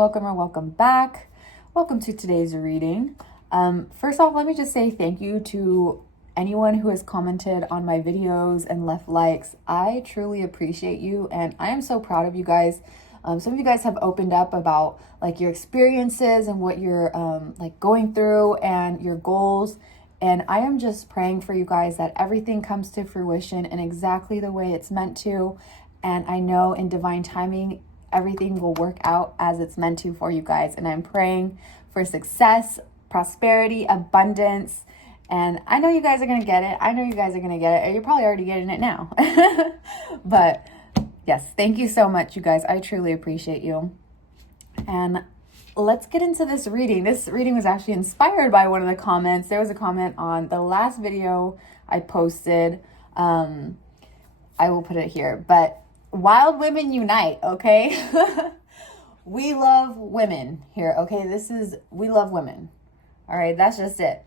welcome or welcome back. Welcome to today's reading. First off, let me just say thank you to anyone who has commented on my videos and left likes. I truly appreciate you, and I am so proud of you guys. Some of you guys have opened up about like your experiences and what you're like going through and your goals. And I am just praying for you guys that everything comes to fruition in exactly the way it's meant to. And I know in divine timing, everything will work out as it's meant to for you guys. And I'm praying for success, prosperity, abundance. And I know you guys are going to get it. I know you guys are going to get it. And you're probably already getting it now. But yes, thank you so much, you guys. I truly appreciate you. And let's get into this reading. This reading was actually inspired by one of the comments. There was a comment on the last video I posted. I will put it here. But wild women unite, okay? We love women here, okay? We love women. All right, that's just it.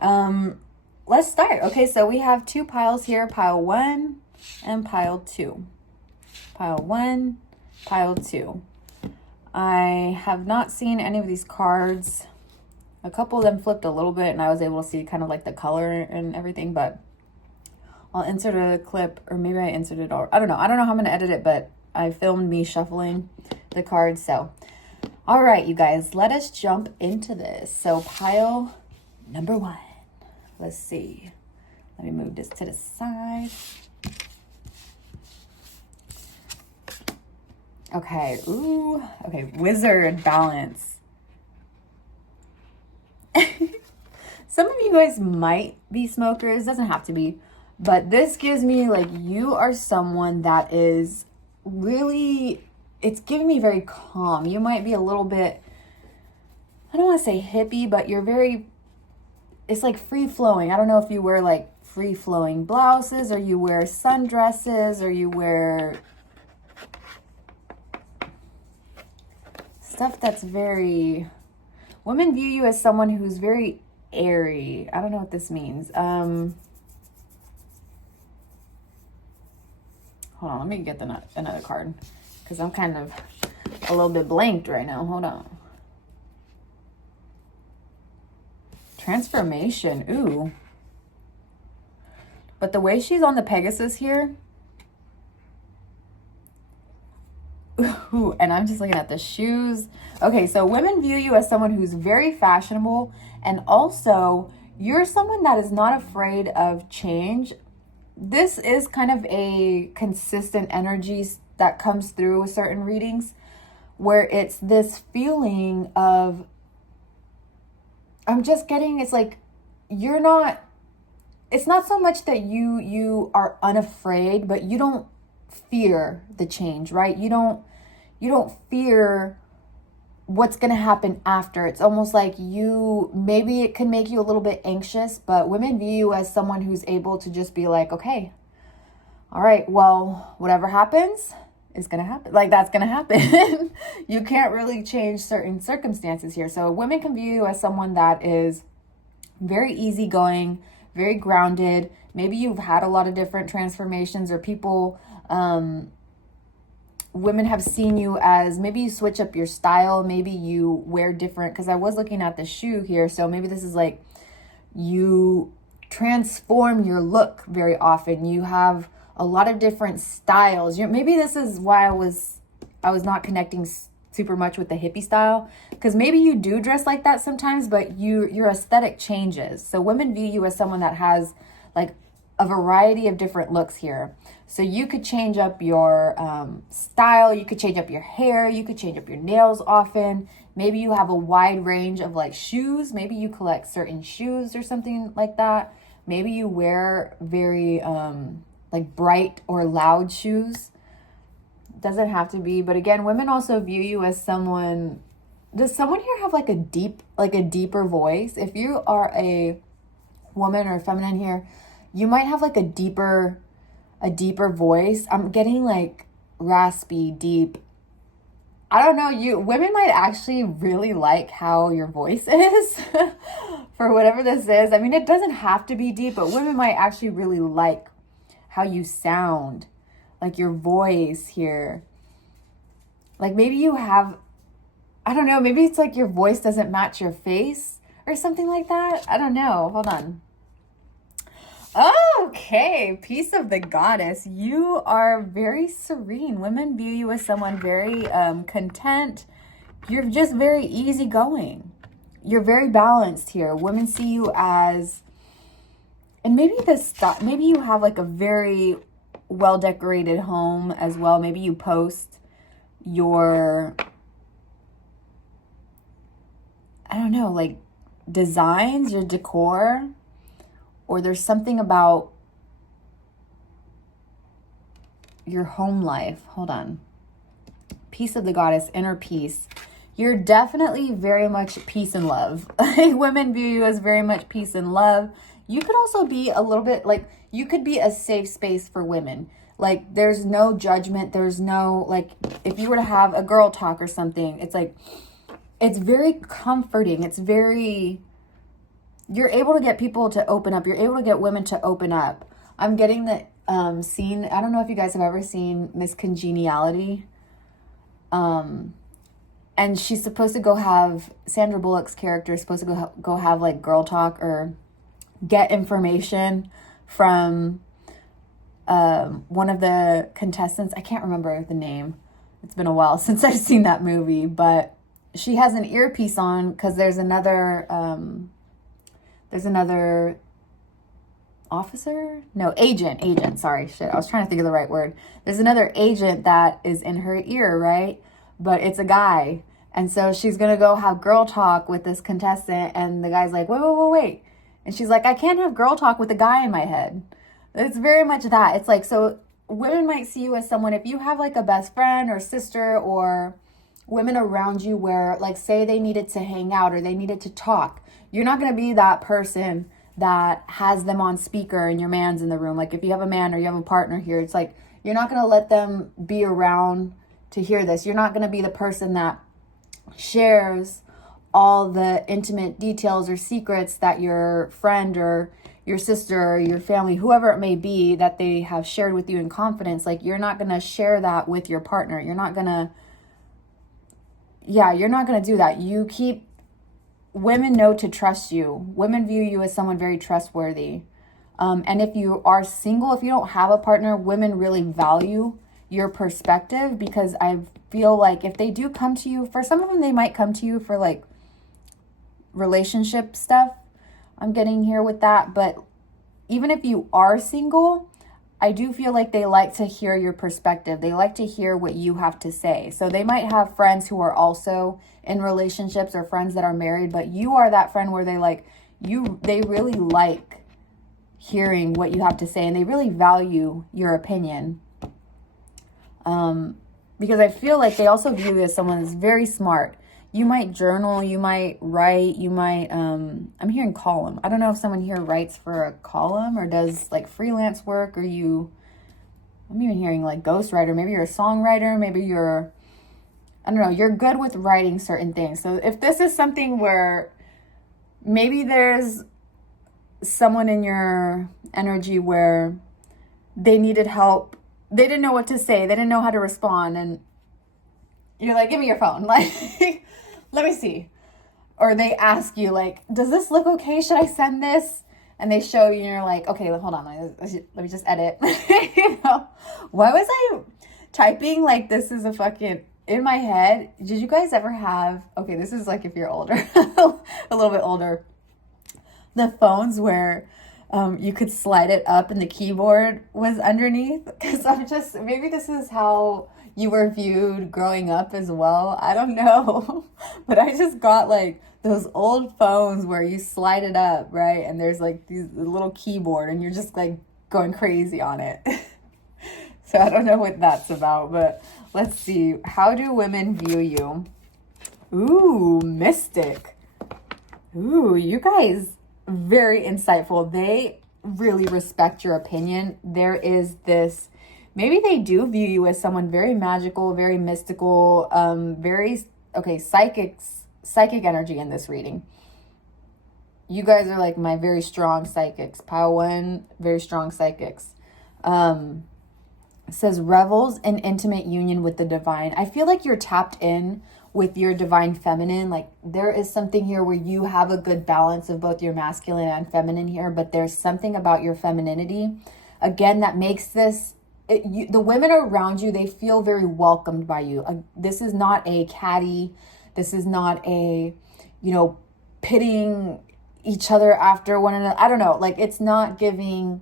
Let's start. Okay, so we have two piles here, pile 1 and pile 2. Pile 1, pile 2. I have not seen any of these cards. A couple of them flipped a little bit and I was able to see kind of like the color and everything, but I'll insert a clip, or maybe I inserted, or I don't know how I'm going to edit it, but I filmed me shuffling the cards. So, all right, you guys, let us jump into this. So pile number 1, let's see. Let me move this to the side. Okay, ooh, okay, wizard balance. Some of you guys might be smokers, doesn't have to be. But this gives me like you are someone that is really, it's giving me very calm. You might be a little bit, I don't want to say hippie, but you're very, it's like free flowing. I don't know if you wear like free flowing blouses or you wear sundresses or you wear stuff that's very, women view you as someone who's very airy. I don't know what this means. Hold on, let me get another card because I'm kind of a little bit blanked right now. Hold on. Transformation. Ooh. But the way she's on the Pegasus here. Ooh, and I'm just looking at the shoes. Okay, so women view you as someone who's very fashionable. And also, you're someone that is not afraid of change. This is kind of a consistent energy that comes through with certain readings where it's this feeling of, I'm just getting, it's like, you're not, it's not so much that you are unafraid, but you don't fear the change, right? You don't fear what's going to happen after. It's almost like maybe it can make you a little bit anxious, but women view you as someone who's able to just be like, okay, all right, well, whatever happens is going to happen. Like, that's going to happen. You can't really change certain circumstances here. So women can view you as someone that is very easygoing, very grounded. Maybe you've had a lot of different transformations, or people, women have seen you as, maybe you switch up your style, maybe you wear different, because I was looking at the shoe here, so maybe this is like you transform your look very often. You have a lot of different styles. Maybe this is why I was not connecting super much with the hippie style, because maybe you do dress like that sometimes, but your aesthetic changes. So women view you as someone that has like a variety of different looks here. So you could change up your style, you could change up your hair, you could change up your nails often. Maybe you have a wide range of like shoes. Maybe you collect certain shoes or something like that. Maybe you wear very like bright or loud shoes. Doesn't have to be, but again, women also view you as someone, does someone here have like a deeper voice? If you are a woman or feminine here, you might have like a deeper voice. I'm getting like raspy, deep. I don't know, women might actually really like how your voice is for whatever this is. I mean, it doesn't have to be deep, but women might actually really like how you sound, like your voice here. Like maybe you have, I don't know, maybe it's like your voice doesn't match your face or something like that. I don't know. Hold on. Okay, piece of the goddess. You are very serene. Women view you as someone very content. You're just very easygoing. You're very balanced here. Women see you as, and maybe maybe you have like a very well decorated home as well. Maybe you post your, I don't know, like designs, your decor, or there's something about your home life. Hold on. Piece of the goddess, inner peace. You're definitely very much peace and love. Women view you as very much peace and love. You could also be a little bit like, you could be a safe space for women. Like there's no judgment. There's no, like, if you were to have a girl talk or something, it's like, it's very comforting. It's very, you're able to get people to open up. You're able to get women to open up. I'm getting the scene. I don't know if you guys have ever seen Miss Congeniality. And she's supposed to go have, Sandra Bullock's character is supposed to go have like girl talk or get information from one of the contestants. I can't remember the name. It's been a while since I've seen that movie, but she has an earpiece on because there's another officer? No, agent. Sorry, shit. I was trying to think of the right word. There's another agent that is in her ear, right? But it's a guy. And so she's going to go have girl talk with this contestant. And the guy's like, wait. And she's like, I can't have girl talk with a guy in my head. It's very much that. It's like, so women might see you as someone, if you have like a best friend or sister or women around you where, like, say they needed to hang out or they needed to talk, you're not going to be that person that has them on speaker and your man's in the room. Like if you have a man or you have a partner here, it's like, you're not going to let them be around to hear this. You're not going to be the person that shares all the intimate details or secrets that your friend or your sister or your family, whoever it may be, that they have shared with you in confidence. Like you're not going to share that with your partner. You're not going to do that. Women know to trust you. Women view you as someone very trustworthy. And if you are single, if you don't have a partner, women really value your perspective, because I feel like if they do come to you, for some of them, they might come to you for like relationship stuff. I'm getting here with that. But even if you are single, I do feel like they like to hear your perspective. They like to hear what you have to say. So they might have friends who are also in relationships or friends that are married, but you are that friend where they really like hearing what you have to say and they really value your opinion. Because I feel like they also view you as someone that's very smart. You might journal, you might write, you might, I'm hearing column. I don't know if someone here writes for a column or does like freelance work, or I'm even hearing like ghostwriter. Maybe you're a songwriter, maybe you're good with writing certain things. So if this is something where maybe there's someone in your energy where they needed help, they didn't know what to say, they didn't know how to respond, and you're like, give me your phone, like, let me see. Or they ask you, like, does this look okay? Should I send this? And they show you, and you're like, okay, hold on, let me just edit. You know, why was I typing like this is a fucking, in my head? Did you guys ever have, okay, this is like if you're older, a little bit older, the phones where you could slide it up and the keyboard was underneath? Because maybe this is how you were viewed growing up as well. I don't know. But I just got like those old phones where you slide it up, right? And there's like these little keyboard and you're just like going crazy on it. So I don't know what that's about, but let's see. How do women view you? Ooh, mystic. Ooh, you guys, very insightful. They really respect your opinion. There is this, maybe they do view you as someone very magical, very mystical, psychic energy in this reading. You guys are like my very strong psychics. Pile 1, very strong psychics. It says revels in intimate union with the divine. I feel like you're tapped in with your divine feminine. Like there is something here where you have a good balance of both your masculine and feminine here, but there's something about your femininity, again, that makes this, the women around you, they feel very welcomed by you. This is not a catty, this is not a, pitting each other after one another. I don't know, like it's not giving,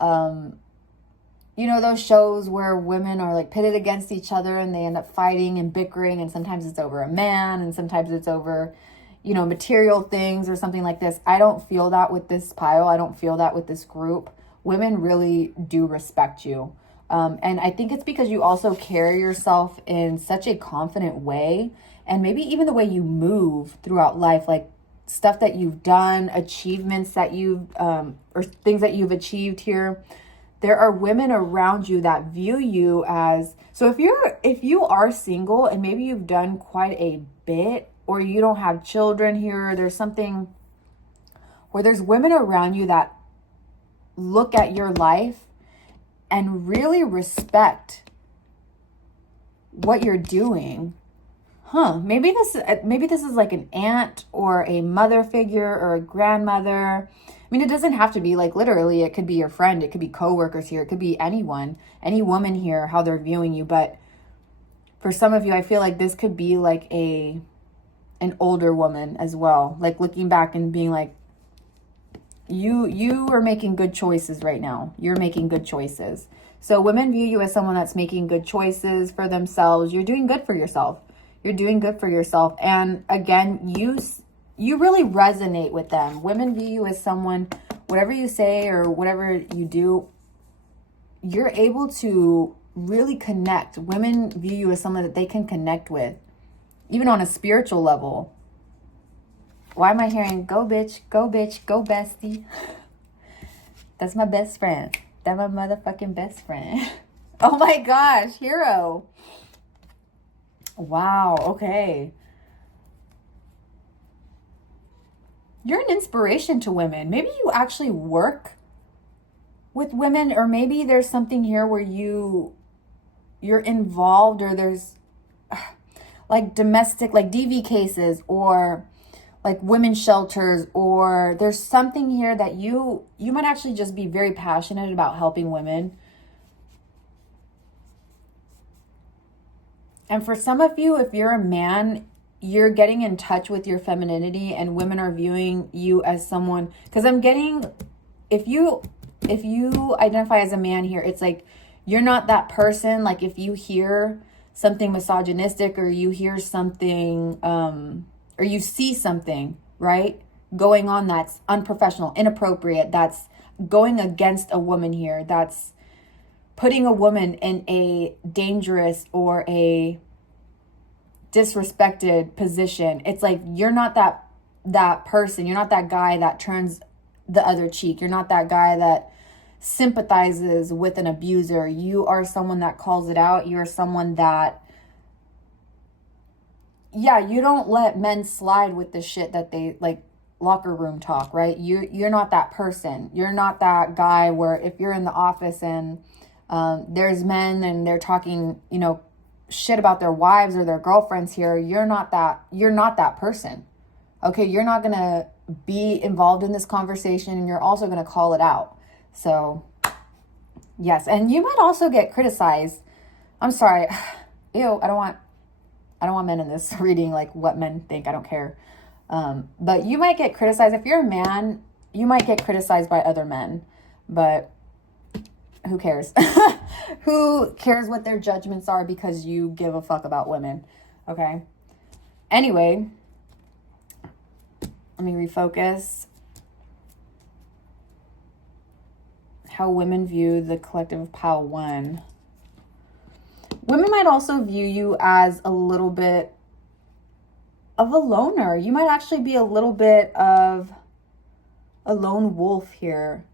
those shows where women are like pitted against each other and they end up fighting and bickering, and sometimes it's over a man and sometimes it's over, material things or something like this. I don't feel that with this pile. I don't feel that with this group. Women really do respect you. And I think it's because you also carry yourself in such a confident way, and maybe even the way you move throughout life, like stuff that you've done, achievements that you've, or things that you've achieved here. There are women around you that view you as, so if you are single and maybe you've done quite a bit, or you don't have children here, there's something where there's women around you that look at your life and really respect what you're doing. Maybe this is like an aunt or a mother figure or a grandmother. I mean, it doesn't have to be like literally, it could be your friend, it could be coworkers here, it could be anyone, any woman here, how they're viewing you. But for some of you, I feel like this could be like an older woman as well, like looking back and being like, you are making good choices right now. You're making good choices. So women view you as someone that's making good choices for themselves. You're doing good for yourself. You're doing good for yourself. And again, you really resonate with them. Women view you as someone, whatever you say or whatever you do, you're able to really connect. Women view you as someone that they can connect with, even on a spiritual level. Why am I hearing go bitch, go bestie? That's my best friend. That's my motherfucking best friend. Oh my gosh, hero. Wow, okay. You're an inspiration to women. Maybe you actually work with women, or maybe there's something here where you're involved, or there's like domestic, like DV cases, or like women's shelters, or there's something here that you might actually just be very passionate about helping women. And for some of you, if you're a man, you're getting in touch with your femininity, and women are viewing you as someone, because I'm getting, if you identify as a man here, it's like you're not that person. Like if you hear something misogynistic, or you hear something or you see something, right, going on that's unprofessional, inappropriate, that's going against a woman here, that's putting a woman in a dangerous or a disrespected position, it's like you're not that person. You're not that guy that turns the other cheek. You're not that guy that sympathizes with an abuser. You are someone that calls it out. You're someone that, yeah, you don't let men slide with the shit that they like, locker room talk, right? You're not that person. You're not that guy where if you're in the office and there's men and they're talking, shit about their wives or their girlfriends here, you're not that person. Okay, you're not gonna be involved in this conversation, and you're also gonna call it out. So yes, and you might also get criticized. I'm sorry, ew, I don't want men in this reading, like what men think, I don't care. But you might get criticized. If you're a man, you might get criticized by other men, but who cares? Who cares what their judgments are, because you give a fuck about women. Okay. Anyway, let me refocus. How women view the collective of pile 1. Women might also view you as a little bit of a loner. You might actually be a little bit of a lone wolf here.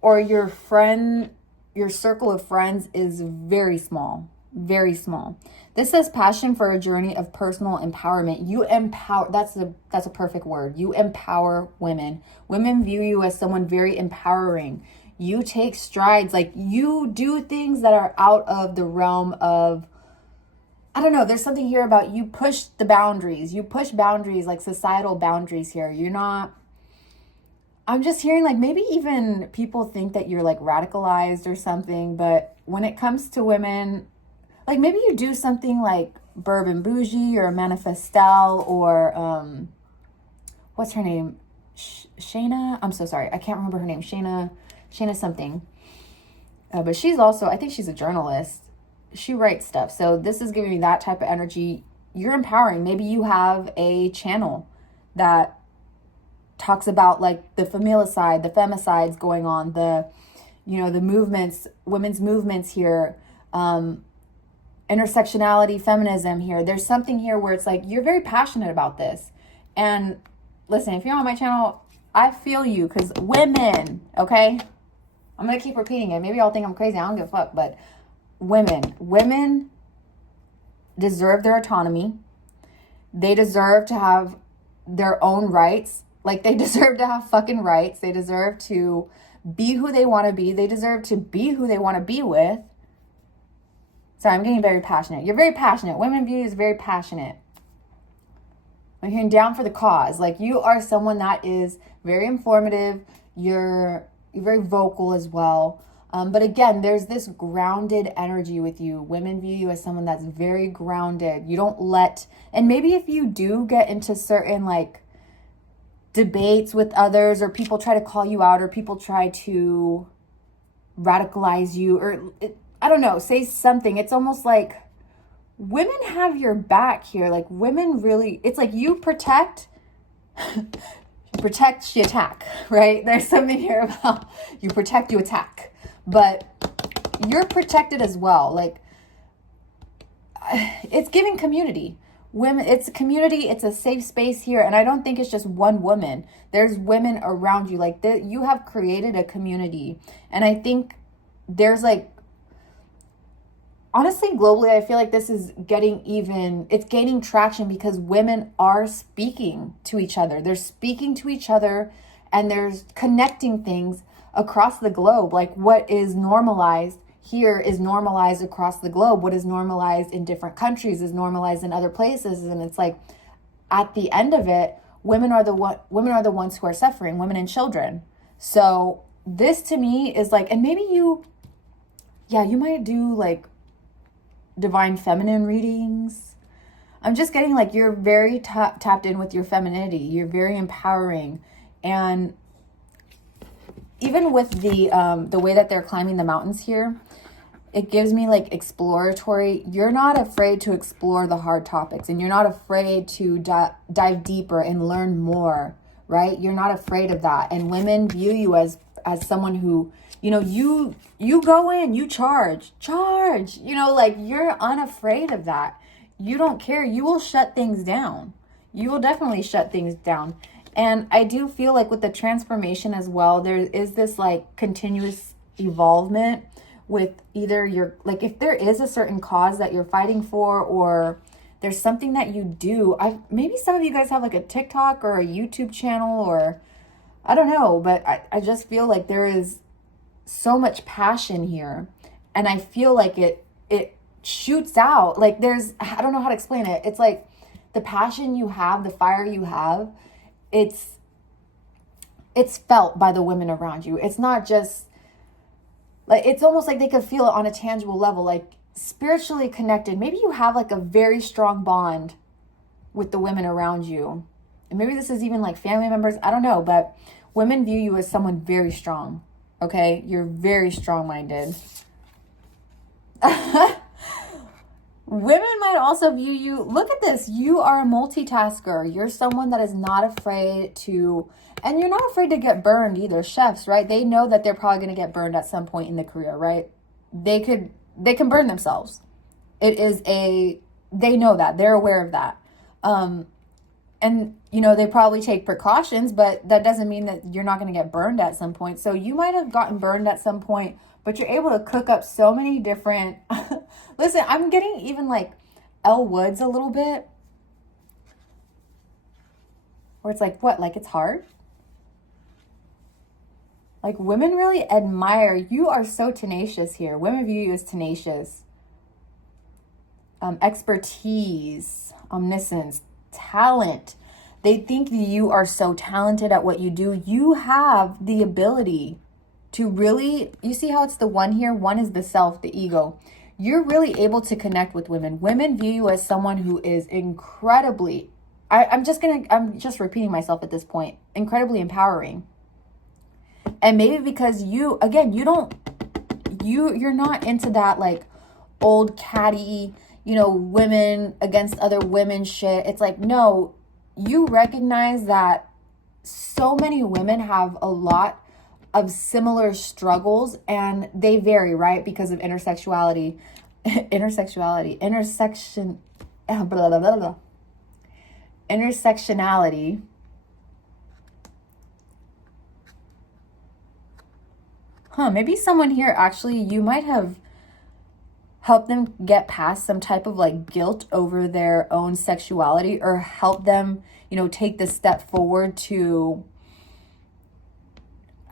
Or your circle of friends is very small, very small. This says passion for a journey of personal empowerment. You empower, that's a perfect word. You empower women. Women view you as someone very empowering. You take strides, like you do things that are out of the realm of, I don't know, there's something here about you push the boundaries. You push boundaries, like societal boundaries here. You're not, I'm just hearing like maybe even people think that you're like radicalized or something, but when it comes to women, like maybe you do something like Bourbon Bougie or Manifestel or what's her name? Shayna? I'm so sorry. I can't remember her name. Shayna something. But she's also, I think she's a journalist. She writes stuff. So this is giving me that type of energy. You're empowering. Maybe you have a channel that talks about like the familicide, the femicides going on, the, you know, the movements, women's movements here, intersectionality, feminism here. There's something here where it's like, you're very passionate about this. And listen, if you're on my channel, I feel you, because women, okay? I'm going to keep repeating it. Maybe y'all think I'm crazy. I don't give a fuck. But women deserve their autonomy. They deserve to have their own rights. Like, they deserve to have fucking rights. They deserve to be who they want to be. They deserve to be who they want to be with. Sorry, I'm getting very passionate. You're very passionate. Women Beauty is very passionate. I'm hearing down for the cause. Like, you are someone that is very informative. You're very vocal as well. But again, there's this grounded energy with you. Women view you as someone that's very grounded. You don't let, and maybe if you do get into certain like debates with others, or people try to call you out, or people try to radicalize you, or I don't know, say something. It's almost like women have your back here. Like, women really, it's like you protect, she attack, right? There's something here about you protect, you attack, but you're protected as well. Like, it's giving community. Women, it's a community, it's a safe space here. And I don't think it's just one woman. There's women around you. Like, you have created a community. And I think there's like, honestly, globally, I feel like this is it's gaining traction because women are speaking to each other. They're speaking to each other, and there's connecting things across the globe. Like, what is normalized here is normalized across the globe. What is normalized in different countries is normalized in other places. And it's like, at the end of it, women are the ones who are suffering, women and children. So this to me is like, and maybe you might do like divine feminine readings. I'm just getting like, you're very tapped in with your femininity. You're very empowering. And even with the way that they're climbing the mountains here, it gives me like exploratory. You're not afraid to explore the hard topics, and you're not afraid to dive deeper and learn more, right? You're not afraid of that. And women view you as someone who, you know, you go in, you charge, you know, like, you're unafraid of that. You don't care. You will shut things down. You will definitely shut things down. And I do feel like with the transformation as well, there is this like continuous evolvement with either your, like, if there is a certain cause that you're fighting for, or there's something that you do. Maybe some of you guys have like a TikTok or a YouTube channel, or I don't know, but I just feel like there is so much passion here, and I feel like it shoots out. Like, I don't know how to explain it. It's like the passion you have, the fire you have, it's felt by the women around you. It's not just like, it's almost like they could feel it on a tangible level, like spiritually connected. Maybe you have like a very strong bond with the women around you, and maybe this is even like family members. I don't know, but women view you as someone very strong. Okay, you're very strong-minded. Women might also view you, look at this, you are a multitasker. You're someone that is not afraid to, and you're not afraid to get burned either. Chefs, right? They know that they're probably going to get burned at some point in the career, right? They can burn themselves. They know that. They're aware of that. And, you know, they probably take precautions, but that doesn't mean that you're not going to get burned at some point. So you might have gotten burned at some point, but you're able to cook up so many different... Listen, I'm getting even like Elle Woods a little bit, where it's like, what? Like, it's hard? Like, women really admire. You are so tenacious here. Women view you as tenacious. expertise, omniscience, talent. They think you are so talented at what you do. You have the ability to really, you see how it's the one here? One is the self, the ego. You're really able to connect with women. Women view you as someone who is incredibly, I'm just repeating myself at this point, incredibly empowering. And maybe because you, again, you're not into that like old catty, women against other women shit. It's like, no, you recognize that so many women have a lot of similar struggles, and they vary, right? Because of intersectionality, intersectionality. Maybe someone here, actually, you might have helped them get past some type of like guilt over their own sexuality, or help them, take the step forward to,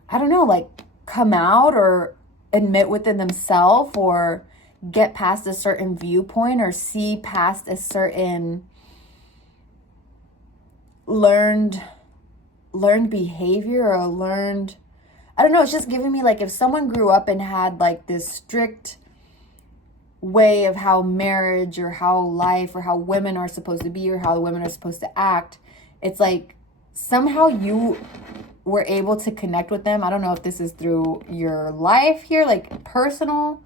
I don't know, like come out or admit within themselves, or get past a certain viewpoint, or see past a certain learned behavior, or learned, I don't know, it's just giving me like, if someone grew up and had like this strict way of how marriage or how life or how women are supposed to be or how the women are supposed to act, it's like somehow you were able to connect with them. I don't know if this is through your life here, like personally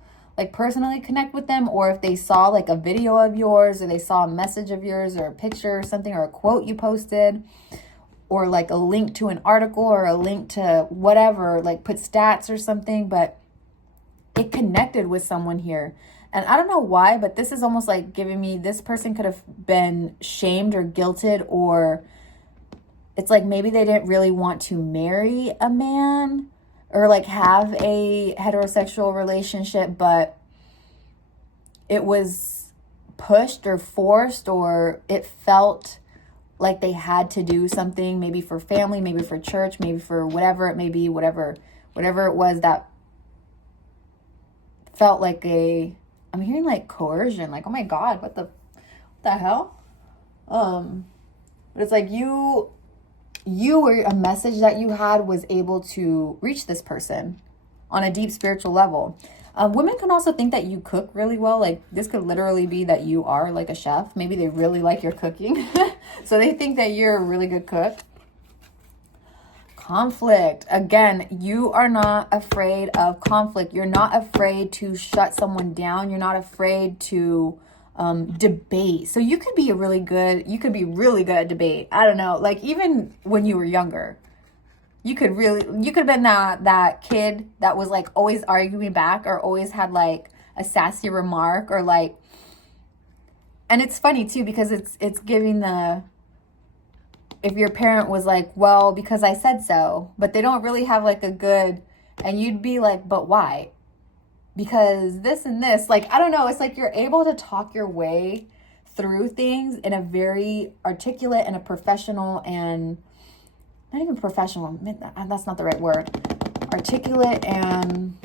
connect with them, or if they saw like a video of yours, or they saw a message of yours, or a picture or something, or a quote you posted, or like a link to an article, or a link to whatever, like put stats or something, but it connected with someone here. And I don't know why, but this is almost like giving me, this person could have been shamed or guilted, or it's like maybe they didn't really want to marry a man or like have a heterosexual relationship, but it was pushed or forced, or it felt like they had to do something, maybe for family, maybe for church, maybe for whatever it may be, whatever it was that felt like I'm hearing like coercion, like, oh my God, what the hell? But it's like you or a message that you had was able to reach this person on a deep spiritual level. Women can also think that you cook really well. Like this could literally be that you are like a chef. Maybe they really like your cooking. So they think that you're a really good cook. Conflict. Again, you are not afraid of conflict. You're not afraid to shut someone down. You're not afraid to debate. So you could be really good at debate. I don't know. Like even when you were younger, you could have been that kid that was like always arguing back, or always had like a sassy remark, or like, and it's funny too, because it's giving if your parent was like, well, because I said so, but they don't really have like a good, and you'd be like, but why? Because this and this, like, I don't know. It's like you're able to talk your way through things in a very articulate and a professional, and not even professional, that's not the right word. Articulate and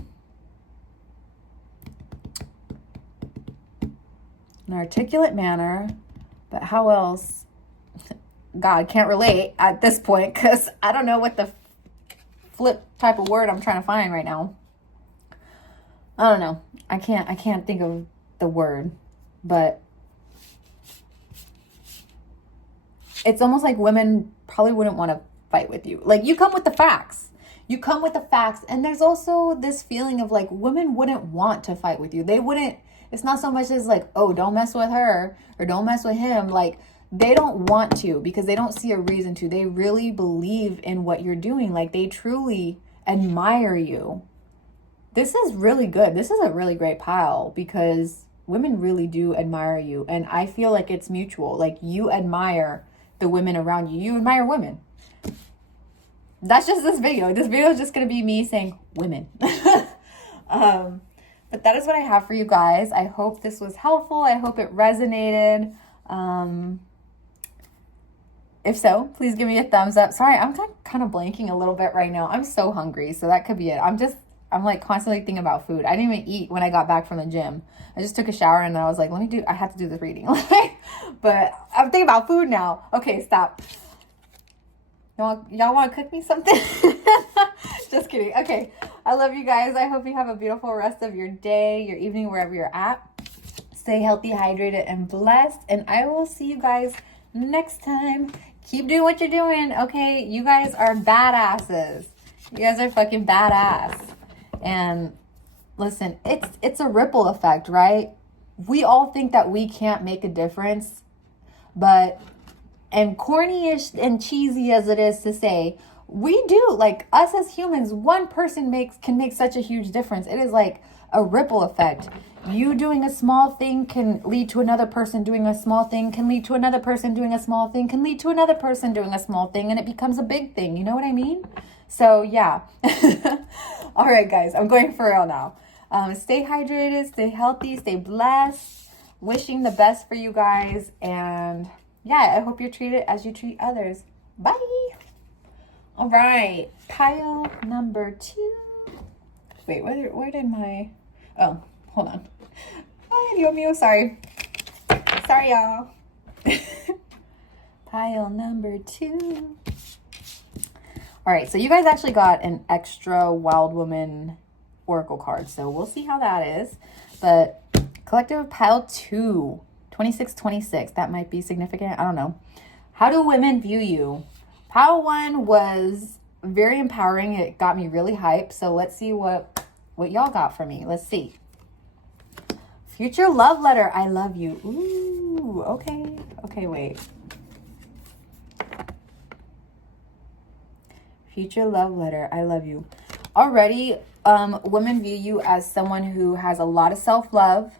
an articulate manner, but how else? God, can't relate at this point, because I don't know what the flip type of word I'm trying to find right now. I don't know. I can't think of the word, but it's almost like women probably wouldn't want to fight with you. Like you come with the facts. And there's also this feeling of like women wouldn't want to fight with you. They wouldn't, it's not so much as like, oh, don't mess with her or don't mess with him. Like they don't want to, because they don't see a reason to. They really believe in what you're doing. Like they truly admire you. This is really good. This is a really great pile, because women really do admire you. And I feel like it's mutual. Like you admire the women around you. You admire women. That's just this video. This video is just going to be me saying women. But that is what I have for you guys. I hope this was helpful. I hope it resonated. If so, please give me a thumbs up. Sorry, I'm kind of blanking a little bit right now. I'm so hungry, so that could be it. I'm I'm like constantly thinking about food. I didn't even eat when I got back from the gym. I just took a shower and then I was like, I have to do this reading. But I'm thinking about food now. Okay, stop. Y'all want to cook me something? Just kidding. Okay. I love you guys. I hope you have a beautiful rest of your day, your evening, wherever you're at. Stay healthy, hydrated, and blessed. And I will see you guys next time. Keep doing what you're doing, okay? You guys are badasses. You guys are fucking badass. And listen, it's a ripple effect, right? We all think that we can't make a difference, but, and corny-ish and cheesy as it is to say, we do. Like, us as humans, one person can make such a huge difference. It is like a ripple effect. You doing a small thing can lead to another person doing a small thing, can lead to another person doing a small thing, can lead to another person doing a small thing, and it becomes a big thing. You know what I mean? So, yeah. All right, guys, I'm going for real now. Stay hydrated, stay healthy, stay blessed. Wishing the best for you guys. And, yeah, I hope you're treated as you treat others. Bye. All right, pile number 2. Wait, where did my... Oh, hold on. Ay, Dios mío, sorry. Sorry, y'all. Pile number 2. All right, so you guys actually got an extra Wild Woman Oracle card, so we'll see how that is. But collective pile 2, 2626, that might be significant. I don't know. How do women view you? Pile 1 was very empowering. It got me really hyped. So let's see what y'all got for me. Let's see. Future love letter. I love you. Ooh, okay. Okay, wait. Future love letter. I love you. Already, women view you as someone who has a lot of self-love.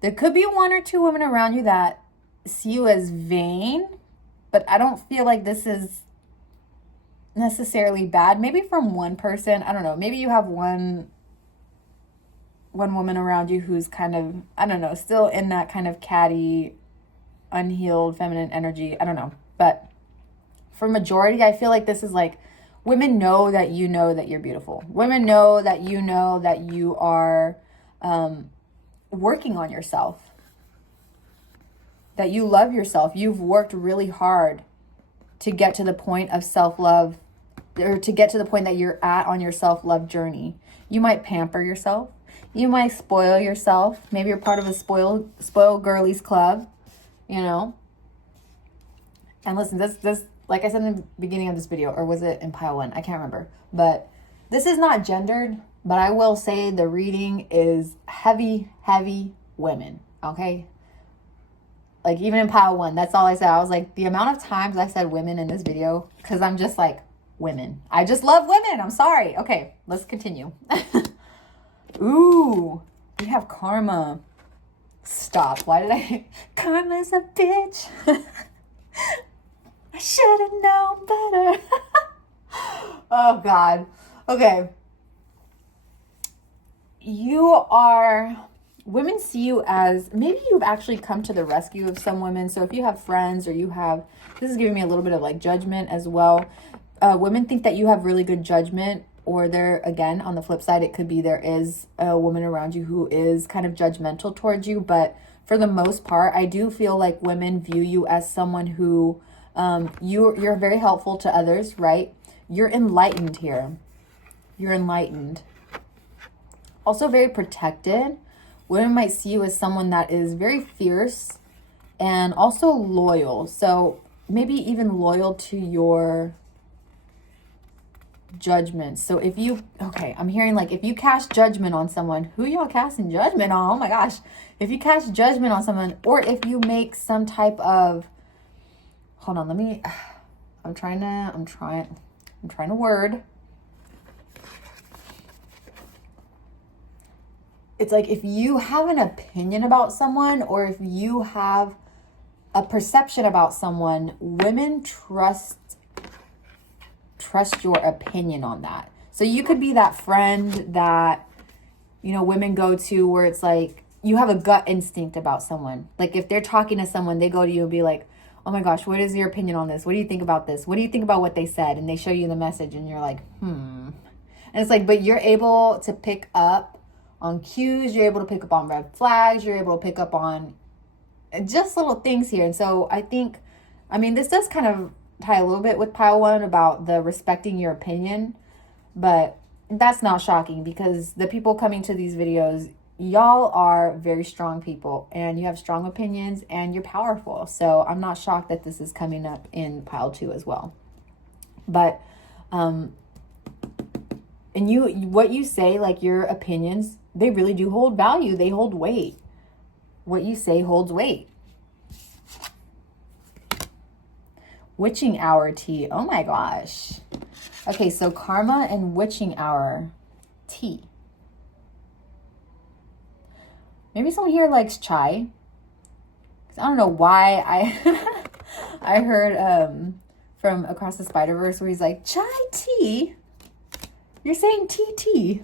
There could be 1 or 2 women around you that see you as vain, but I don't feel like this is necessarily bad. Maybe from one person. I don't know. Maybe you have one woman around you who's kind of, I don't know, still in that kind of catty, unhealed feminine energy. I don't know. But for majority, I feel like this is like, women know that you're beautiful. Women know that you are working on yourself. That you love yourself. You've worked really hard to get to the point of self-love, or to get to the point that you're at on your self-love journey. You might pamper yourself. You might spoil yourself. Maybe you're part of a spoil girlies club, you know. And listen, this like I said in the beginning of this video, or was it in pile 1? I can't remember. But this is not gendered, but I will say the reading is heavy women, okay? Like, even in pile 1, that's all I said. I was like, the amount of times I said women in this video, because I'm just like, women. I just love women. I'm sorry. Okay, let's continue. Ooh, we have karma. Stop. Why did I... Karma's a bitch. I should have known better. Oh, God. Okay. Women see you as, maybe you've actually come to the rescue of some women. So if you have friends, or this is giving me a little bit of like judgment as well. Women think that you have really good judgment, or again, on the flip side, it could be there is a woman around you who is kind of judgmental towards you. But for the most part, I do feel like women view you as someone who, you're very helpful to others, right? You're enlightened here. You're enlightened. Also very protected. Women might see you as someone that is very fierce and also loyal. So maybe even loyal to your judgment. So I'm hearing like, if you cast judgment on someone, who y'all casting judgment on? Oh my gosh. If you cast judgment on someone, or if you make some type of, hold on, I'm trying to word. It's like, if you have an opinion about someone, or if you have a perception about someone, women trust your opinion on that. So you could be that friend that, women go to, where it's like, you have a gut instinct about someone. Like, if they're talking to someone, they go to you and be like, oh my gosh, what is your opinion on this? What do you think about this? What do you think about what they said? And they show you the message and you're like, And And it's like, but you're able to pick up on cues, you're able to pick up on red flags, you're able to pick up on just little things here. And so I think, I mean, this does kind of tie a little bit with pile one about the respecting your opinion, but that's not shocking because the people coming to these videos, y'all are very strong people and you have strong opinions and you're powerful. So I'm not shocked that this is coming up in pile two as well. But, and what you say, like your opinions, they really do hold value. They hold weight. What you say holds weight. Witching hour tea. Oh my gosh. Okay, so karma and witching hour tea. Maybe someone here likes chai. I don't know why I heard from Across the Spider-Verse where he's like, chai tea? You're saying TT.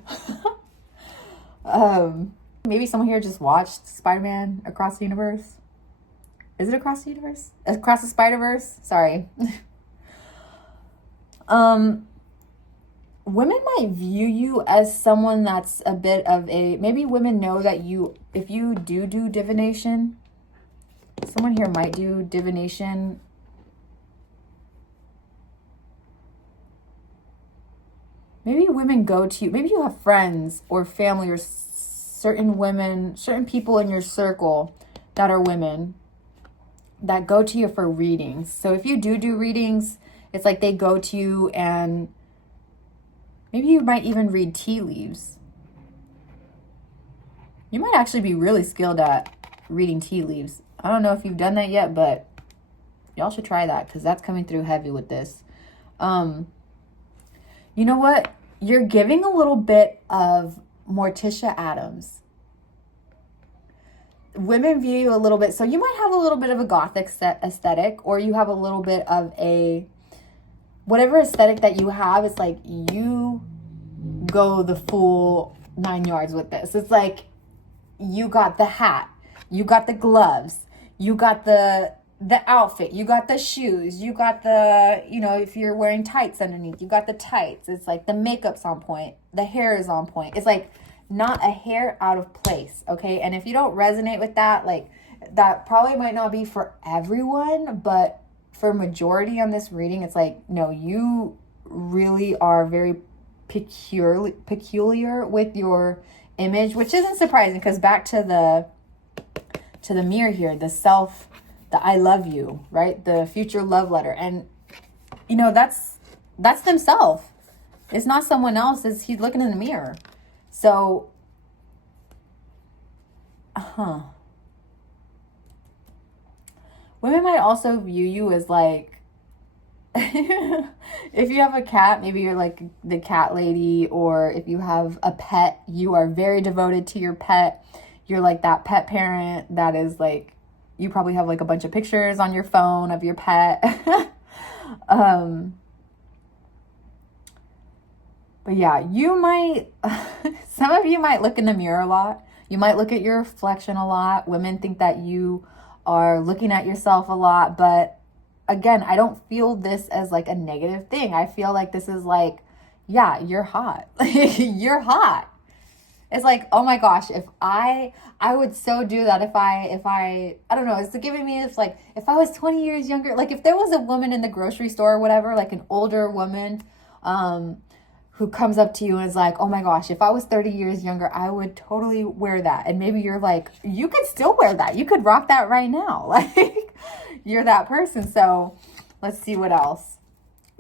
Maybe someone here just watched Spider-Man Across the Universe. Is it Across the Universe? Across the Spider-Verse? Sorry. Women might view you as someone that's a bit of a... Maybe women know that you... If you do divination, someone here might do divination. Maybe women go to you. Maybe you have friends or family or certain women, certain people in your circle that are women that go to you for readings. So if you do readings, it's like they go to you and maybe you might even read tea leaves. You might actually be really skilled at reading tea leaves. I don't know if you've done that yet, but y'all should try that because that's coming through heavy with this. You know what? You're giving a little bit of Morticia Adams. Women view you a little bit, so you might have a little bit of a gothic aesthetic, or you have a little bit of a, whatever aesthetic that you have, it's like you go the full 9 yards with this. It's like you got the hat, you got the gloves, you got the outfit, you got the shoes, you got the, you know, if you're wearing tights underneath, you got the tights. It's like the makeup's on point, the hair is on point. It's like not a hair out of place, okay? And if you don't resonate with that, like that probably might not be for everyone, but for majority on this reading, it's like, no, you really are very peculiar with your image, which isn't surprising because back to the mirror here, the self, the I love you, right? The future love letter. And, you know, that's themselves. It's not someone else. He's looking in the mirror. So, women might also view you as like, if you have a cat, maybe you're like the cat lady, or if you have a pet, you are very devoted to your pet. You're like that pet parent that is like, you probably have like a bunch of pictures on your phone of your pet. But yeah, you might, some of you might look in the mirror a lot. You might look at your reflection a lot. Women think that you are looking at yourself a lot. But again, I don't feel this as like a negative thing. I feel like this is like, yeah, you're hot. You're hot. It's like, oh my gosh, if I would so do that if I don't know, it's giving me, it's like, if I was 20 years younger, like if there was a woman in the grocery store or whatever, like an older woman, who comes up to you and is like, oh my gosh, if I was 30 years younger, I would totally wear that. And maybe you're like, you could still wear that. You could rock that right now. Like, you're that person. So let's see what else.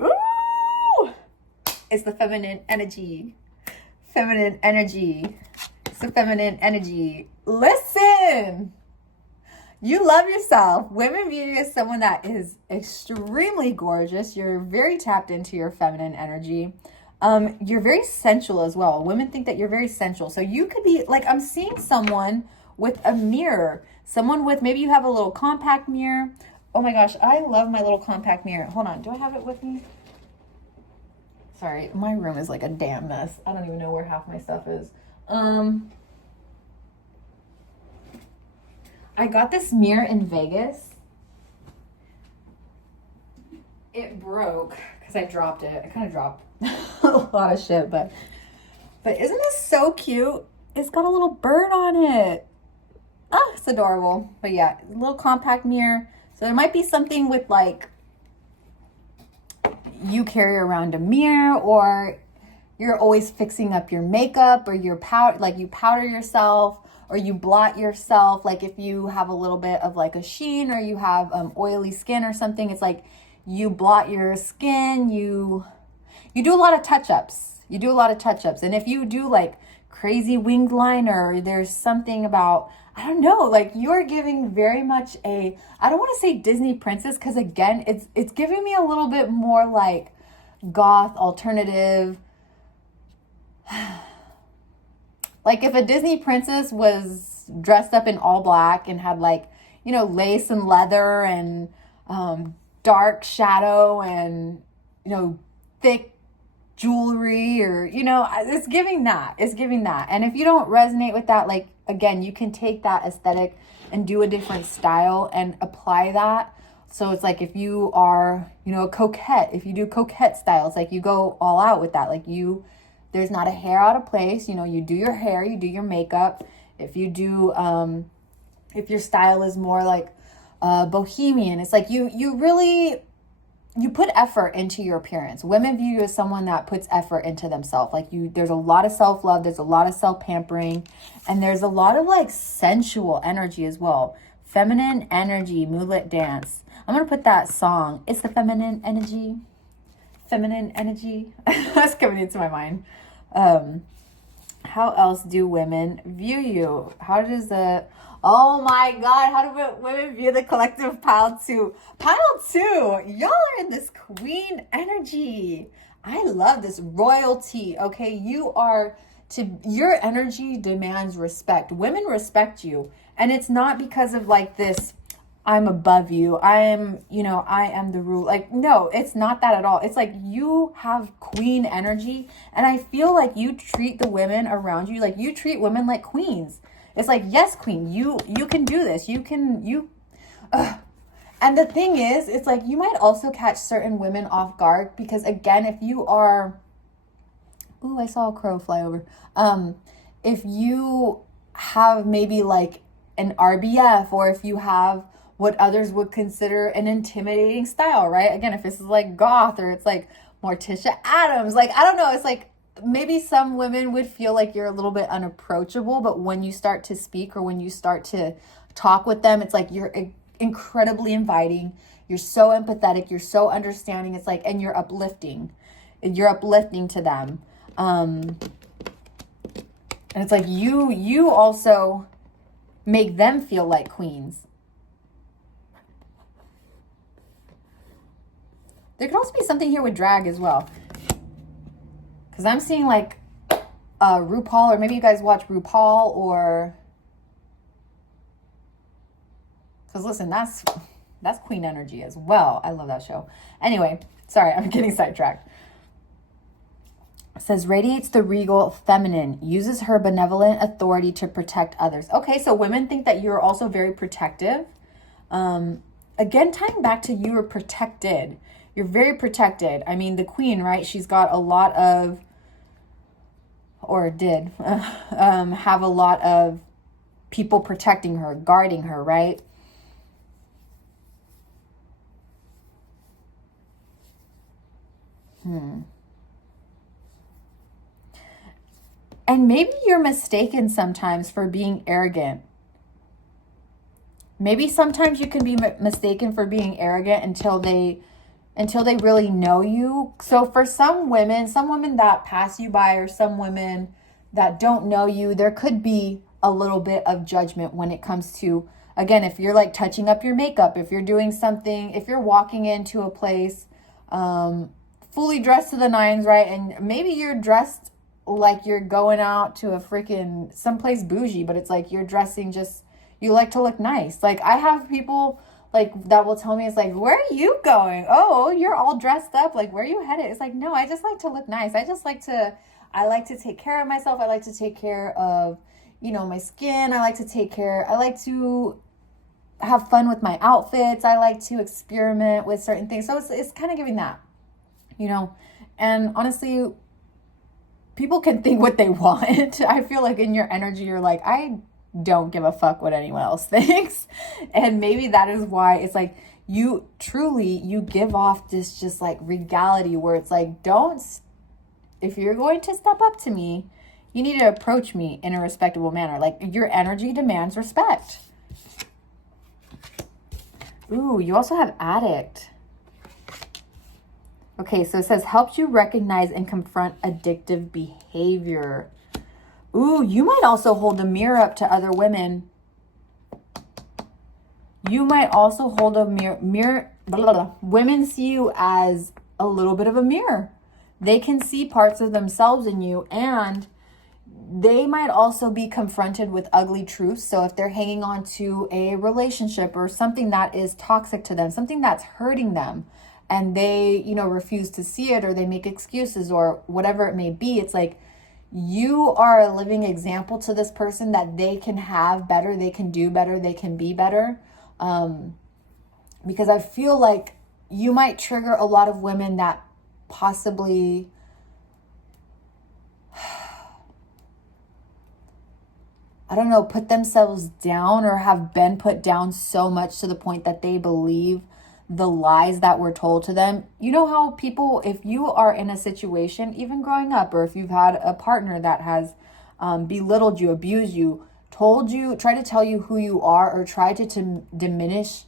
Ooh! It's the feminine energy. Feminine energy. It's the feminine energy. Listen! You love yourself. Women view you as someone that is extremely gorgeous. You're very tapped into your feminine energy. You're very sensual as well. Women think that you're very sensual. So you could be like, I'm seeing someone with a mirror. Someone with, maybe you have a little compact mirror. Oh my gosh, I love my little compact mirror. Hold on, do I have it with me? Sorry, my room is like a damn mess. I don't even know where half my stuff is. I got this mirror in Vegas. It broke because I dropped it. I kind of dropped a lot of shit, but But isn't this so cute? It's got a little bird on it. Oh, it's adorable. But yeah, a little compact mirror. So there might be something with like you carry around a mirror, or you're always fixing up your makeup, or your powder, like you powder yourself, or you blot yourself. Like if you have a little bit of like a sheen, or you have oily skin or something, it's like you blot your skin. You do a lot of touch-ups. And if you do like crazy winged liner, there's something about, I don't know, like you're giving very much I don't want to say Disney princess, because again, it's giving me a little bit more like goth, alternative. Like if a Disney princess was dressed up in all black and had like, lace and leather and dark shadow and, thick jewelry, or it's giving that. And if you don't resonate with that, like again, you can take that aesthetic and do a different style and apply that. So it's like if you are a coquette, if you do coquette styles, like you go all out with that. Like there's not a hair out of place. You do your hair, you do your makeup. If you do if your style is more like bohemian, it's like you really put effort into your appearance. Women view you as someone that puts effort into themselves. Like there's a lot of self-love, there's a lot of self-pampering, and there's a lot of like sensual energy as well. Feminine energy, moonlit dance. I'm going to put that song. It's the feminine energy. That's coming into my mind. How else do women view you? How does oh my God, how do women view the collective pile two? Y'all are in this queen energy. I love this royalty. Okay, your energy demands respect. Women respect you. And it's not because of like this, I'm above you, I am the rule. Like, no, it's not that at all. It's like you have queen energy. And I feel like you treat the women around you, like you treat women like queens. It's like, yes, queen, you can do this. And the thing is, it's like you might also catch certain women off guard, because again, if you are, ooh, I saw a crow fly over. If you have maybe like an RBF, or if you have what others would consider an intimidating style, right? Again, if this is like goth, or it's like Morticia Adams, like, I don't know, it's like, maybe some women would feel like you're a little bit unapproachable, but when you start to speak, or when you start to talk with them, it's like you're incredibly inviting. You're so empathetic. You're so understanding. It's like, and you're uplifting. You're uplifting to them. And it's like you also make them feel like queens. There could also be something here with drag as well. Because I'm seeing like RuPaul, or maybe you guys watch RuPaul, or... Because listen, that's queen energy as well. I love that show. Anyway, sorry, I'm getting sidetracked. It says, radiates the regal feminine, uses her benevolent authority to protect others. Okay, so women think that you're also very protective. Again, tying back to you were protected. You're very protected. I mean, the queen, right? She's got a lot of, or did have a lot of people protecting her, guarding her, right? And maybe you're mistaken sometimes for being arrogant. Maybe sometimes you can be mistaken for being arrogant until they really know you. So for some women that pass you by, or some women that don't know you, there could be a little bit of judgment when it comes to, again, if you're like touching up your makeup, if you're doing something, if you're walking into a place fully dressed to the nines, right? And maybe you're dressed like you're going out to a freaking someplace bougie, but it's like you're dressing just, you like to look nice. Like I have people like that will tell me, it's like, where are you going? Oh, you're all dressed up. Like, where are you headed? It's like, no, I just like to look nice. I like to take care of myself. I like to take care of, my skin. I like to have fun with my outfits. I like to experiment with certain things. So it's kind of giving that, and honestly, people can think what they want. I feel like in your energy, you're like, I don't give a fuck what anyone else thinks. And maybe that is why it's like, you give off this just like regality where it's like, if you're going to step up to me, you need to approach me in a respectable manner. Like, your energy demands respect. Ooh, you also have addict. Okay, so it says helps you recognize and confront addictive behavior. Ooh, you might also hold a mirror up to other women. You might also hold a mirror. Blah, blah, blah. Women see you as a little bit of a mirror. They can see parts of themselves in you, and they might also be confronted with ugly truths. So if they're hanging on to a relationship or something that is toxic to them, something that's hurting them, and they, refuse to see it, or they make excuses or whatever it may be, it's like, you are a living example to this person that they can have better, they can do better, they can be better. Because I feel like you might trigger a lot of women that possibly, I don't know, put themselves down or have been put down so much to the point that they believe the lies that were told to them. You know how people, if you are in a situation, even growing up, or if you've had a partner that has belittled you, abused you, tried to tell you who you are, or tried to diminish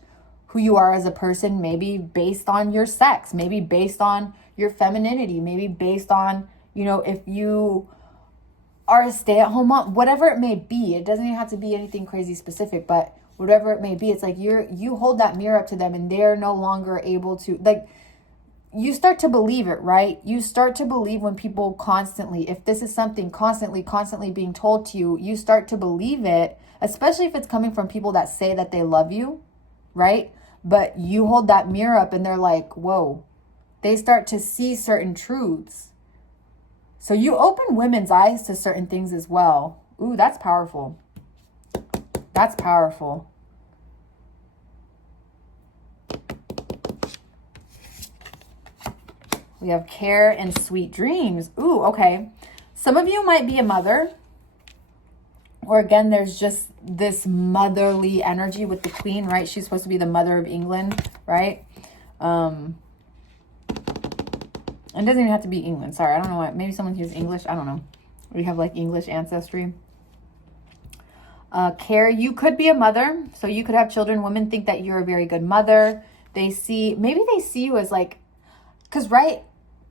who you are as a person, maybe based on your sex, maybe based on your femininity, maybe based on, if you are a stay-at-home mom, whatever it may be. It doesn't even have to be anything crazy specific, but whatever it may be, it's like you hold that mirror up to them, and they're no longer able to, like, you start to believe it, right? You start to believe when people constantly, if this is something constantly being told to you, you start to believe it, especially if it's coming from people that say that they love you, right? But you hold that mirror up and they're like, whoa, they start to see certain truths. So you open women's eyes to certain things as well. Ooh, that's powerful. That's powerful. We have care and sweet dreams. Ooh, okay. Some of you might be a mother. Or again, there's just this motherly energy with the queen, right? She's supposed to be the mother of England, right? It doesn't even have to be England. Sorry, I don't know why. Maybe someone here's English. I don't know. We have like English ancestry. Care, you could be a mother. So you could have children. Women think that you're a very good mother. Maybe they see you as like, because, right,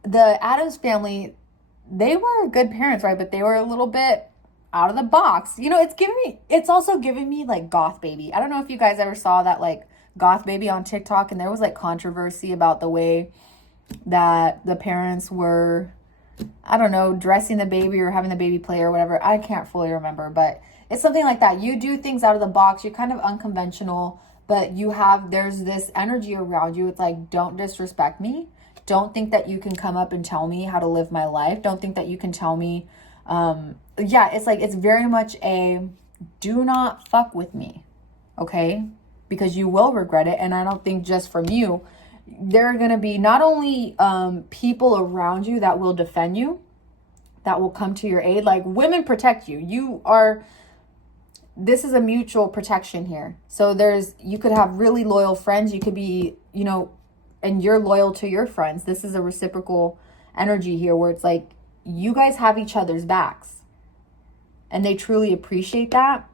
the Addams family, they were good parents, right? But they were a little bit out of the box. It's also giving me like goth baby. I don't know if you guys ever saw that like goth baby on TikTok, and there was like controversy about the way that the parents were, I don't know, dressing the baby or having the baby play or whatever. I can't fully remember, but it's something like that. You do things out of the box. You're kind of unconventional, but there's this energy around you. It's like, don't disrespect me. Don't think that you can come up and tell me how to live my life. Don't think that you can tell me, it's like, it's very much a do not fuck with me, okay? Because you will regret it. And I don't think just from you, there are going to be not only people around you that will defend you, that will come to your aid. Like, women protect you. This is a mutual protection here. So you could have really loyal friends. You could be, and you're loyal to your friends. This is a reciprocal energy here where it's like, you guys have each other's backs. And they truly appreciate that.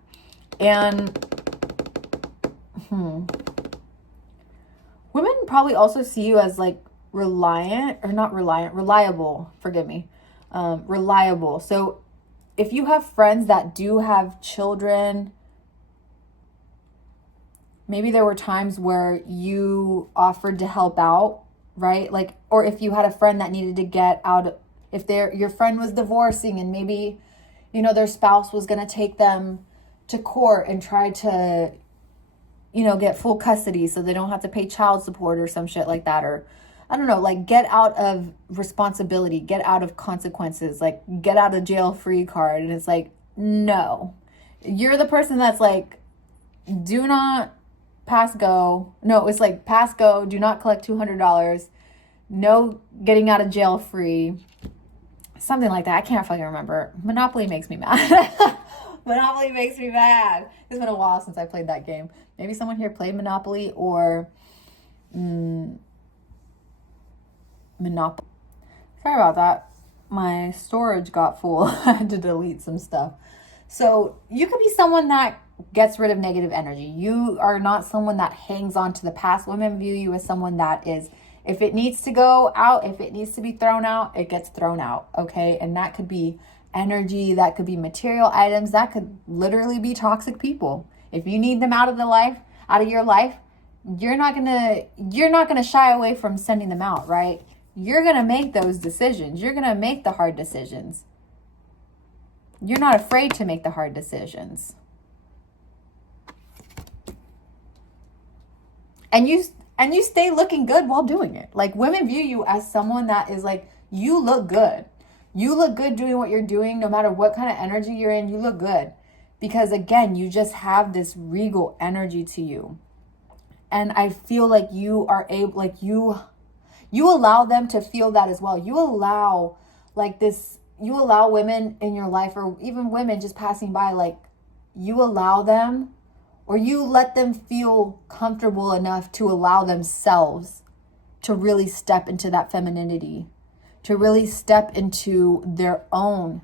And, women probably also see you as like reliable, forgive me, reliable. So if you have friends that do have children, maybe there were times where you offered to help out, right? Like, or if you had a friend that needed to get out, your friend was divorcing and maybe, their spouse was going to take them to court and try to, get full custody so they don't have to pay child support or some shit like that. Or I don't know, like, get out of responsibility, get out of consequences, like get out of jail free card. And it's like, no, you're the person that's like, do not pass go. No, it's like pass go, do not collect $200. No getting out of jail free. something like that. I can't fucking remember. Monopoly makes me mad. Monopoly makes me mad. It's been a while since I played that game. Maybe someone here played Monopoly or Monopoly. Sorry about that. My storage got full. I had to delete some stuff. So you could be someone that gets rid of negative energy. You are not someone that hangs on to the past. Women view you as someone that is, if it needs to go out, if it needs to be thrown out, it gets thrown out, okay? And that could be energy, that could be material items, that could literally be toxic people. If you need them out of your life, you're not gonna shy away from sending them out, right? You're gonna make those decisions. You're gonna make the hard decisions. You're not afraid to make the hard decisions. And you stay looking good while doing it. Like, women view you as someone that is like, you look good. You look good doing what you're doing, no matter what kind of energy you're in, you look good. Because again, you just have this regal energy to you. And I feel like you are able, like you allow them to feel that as well. You allow women in your life, or even women just passing by, like you allow them, or you let them feel comfortable enough to allow themselves to really step into that femininity, to really step into their own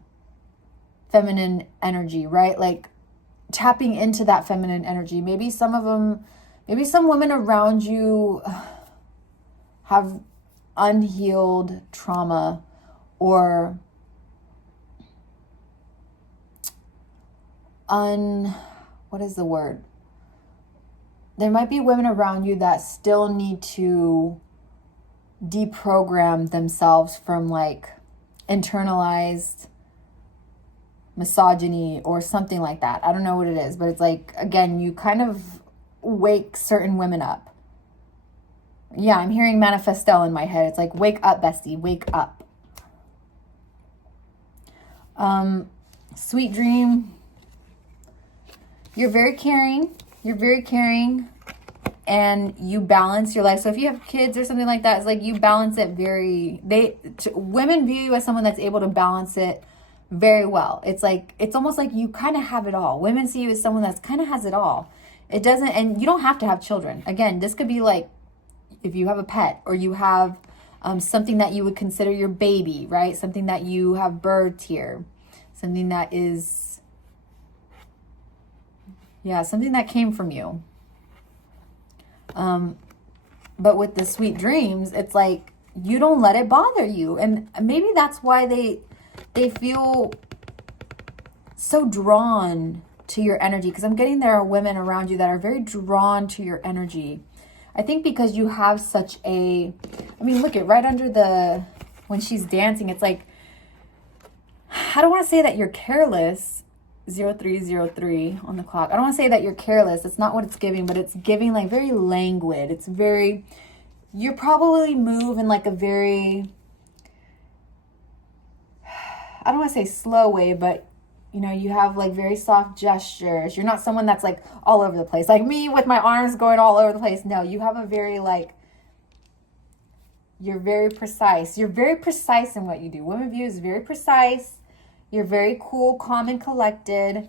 feminine energy, right? Like tapping into that feminine energy. Maybe some women around you have unhealed trauma, or what is the word? There might be women around you that still need to deprogram themselves from like internalized misogyny or something like that. I don't know what it is, but it's like, again, you kind of wake certain women up. Yeah, I'm hearing Manifestel in my head. It's like, wake up, bestie, wake up. Sweet dream. You're very caring. You're very caring, and you balance your life. So if you have kids or something like that, it's like you balance it women view you as someone that's able to balance it very well. It's like, it's almost like you kind of have it all. Women see you as someone that's kind of has it all. It doesn't, and you don't have to have children. Again, this could be like, if you have a pet, or you have something that you would consider your baby, right? Something that you have birthed here. Something that is, something that came from you. But with the sweet dreams, it's like, you don't let it bother you. And maybe that's why they feel so drawn to your energy. Because I'm getting there are women around you that are very drawn to your energy. I think because you have such look at right under when she's dancing, it's like, I don't want to say that you're careless, 0303 on the clock. I don't want to say that you're careless. That's not what it's giving, but it's giving like very languid. It's very, you probably move in like a very, I don't want to say slow way, but you have like very soft gestures. You're not someone that's like all over the place. Like me with my arms going all over the place. No, you have a very you're very precise. You're very precise in what you do. Women view is very precise. You're very cool, calm, and collected.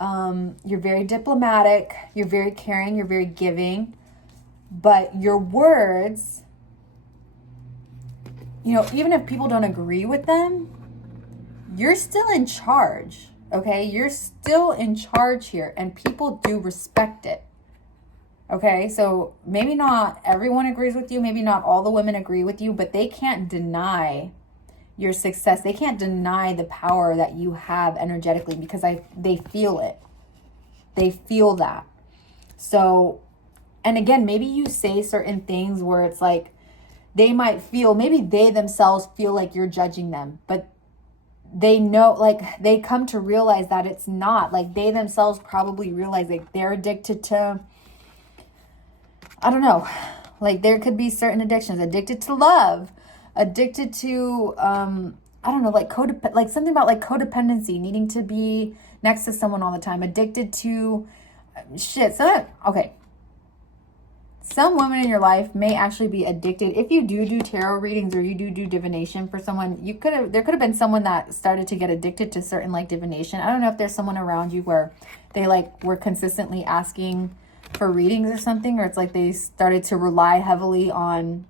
You're very diplomatic. You're very caring. You're very giving. But your words, even if people don't agree with them, you're still in charge, okay? You're still in charge here, and people do respect it, okay? So maybe not everyone agrees with you. Maybe not all the women agree with you, but they can't deny your success. They can't deny the power that you have energetically, because they feel it. They feel that. So, and again, maybe you say certain things where it's like, maybe they themselves feel like you're judging them, but they know, like, they come to realize that it's not. Like, they themselves probably realize like they're addicted to, I don't know, like there could be certain addictions, addicted to love, addicted to, I don't know, like something about like codependency, needing to be next to someone all the time, addicted to shit. So okay. some women in your life may actually be addicted. If you do tarot readings or you do divination for someone, there could have been someone that started to get addicted to certain like divination. I don't know if there's someone around you where they like were consistently asking for readings or something, or it's like they started to rely heavily on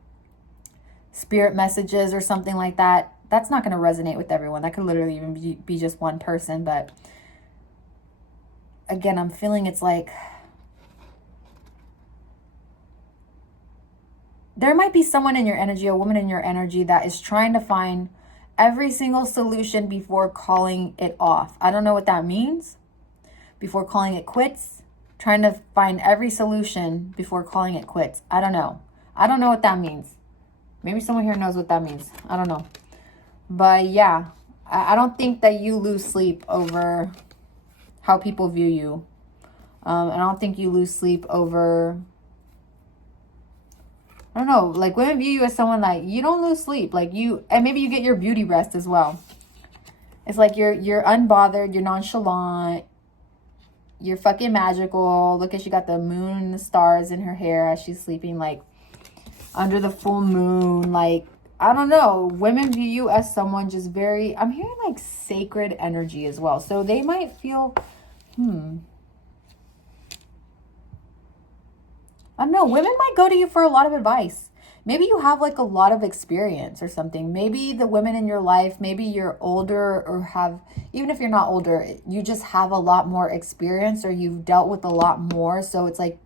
spirit messages or something like that. That's not going to resonate with everyone. That could literally even be just one person. But again, I'm feeling it's like there might be someone in your energy, a woman in your energy, that is trying to find every single solution before calling it off. I don't know what that means. Before calling it quits. Trying to find every solution before calling it quits. I don't know. I don't know what that means. Maybe someone here knows what that means. I don't know. But yeah, I don't think that you lose sleep over how people view you. I don't think you lose sleep over... I don't know, like women view you as someone that you don't lose sleep. Like and maybe you get your beauty rest as well. It's like you're unbothered, you're nonchalant, you're fucking magical. Look at, she got the moon and the stars in her hair as she's sleeping, like under the full moon. Like, I don't know, women view you as someone just very, I'm hearing like sacred energy as well. So they might feel, I don't know, women might go to you for a lot of advice. Maybe you have like a lot of experience or something. Maybe the women in your life, maybe you're older or have, even if you're not older, you just have a lot more experience or you've dealt with a lot more. So it's like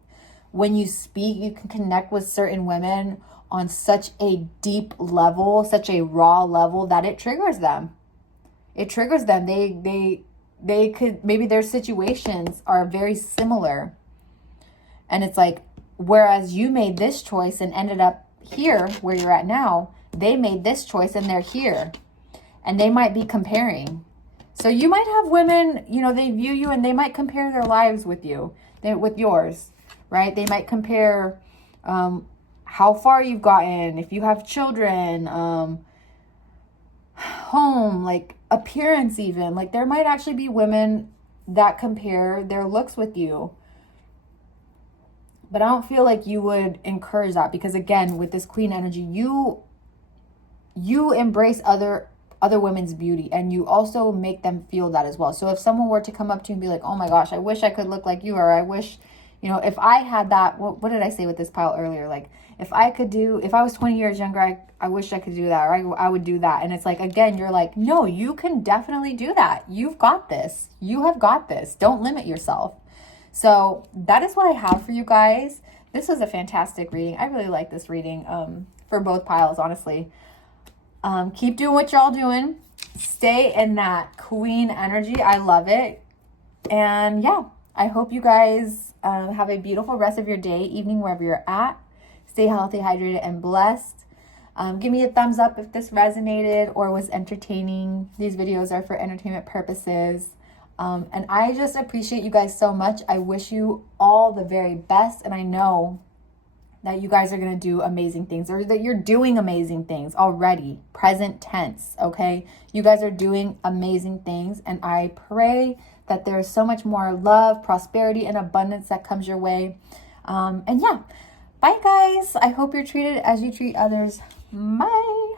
when you speak, you can connect with certain women on such a deep level, such a raw level that it triggers them. It triggers them. They could, maybe their situations are very similar. And it's like, whereas you made this choice and ended up here where you're at now, they made this choice and they're here. And they might be comparing. So you might have women, you know, they view you and they might compare their lives with you, with yours, right? They might compare how far you've gotten, if you have children, home, like appearance even. Like there might actually be women that compare their looks with you. But I don't feel like you would encourage that because, again, with this queen energy, you embrace other women's beauty and you also make them feel that as well. So if someone were to come up to you and be like, oh my gosh, I wish I could look like you, or I wish, you know, if I had that, what did I say with this pile earlier? Like if I was 20 years younger, I wish I could do that, or I would do that. And it's like, again, you're like, no, you can definitely do that. You've got this. You have got this. Don't limit yourself. So that is what I have for you guys. This was a fantastic reading. I really like this reading for both piles, honestly. Keep doing what y'all doing. Stay in that queen energy. I love it. And yeah, I hope you guys have a beautiful rest of your day, evening, wherever you're at. Stay healthy, hydrated, and blessed. Give me a thumbs up if this resonated or was entertaining. These videos are for entertainment purposes. And I just appreciate you guys so much. I wish you all the very best. And I know that you guys are going to do amazing things, or that you're doing amazing things already. Present tense, okay? You guys are doing amazing things. And I pray that there's so much more love, prosperity, and abundance that comes your way. And yeah, bye guys. I hope you're treated as you treat others. Bye.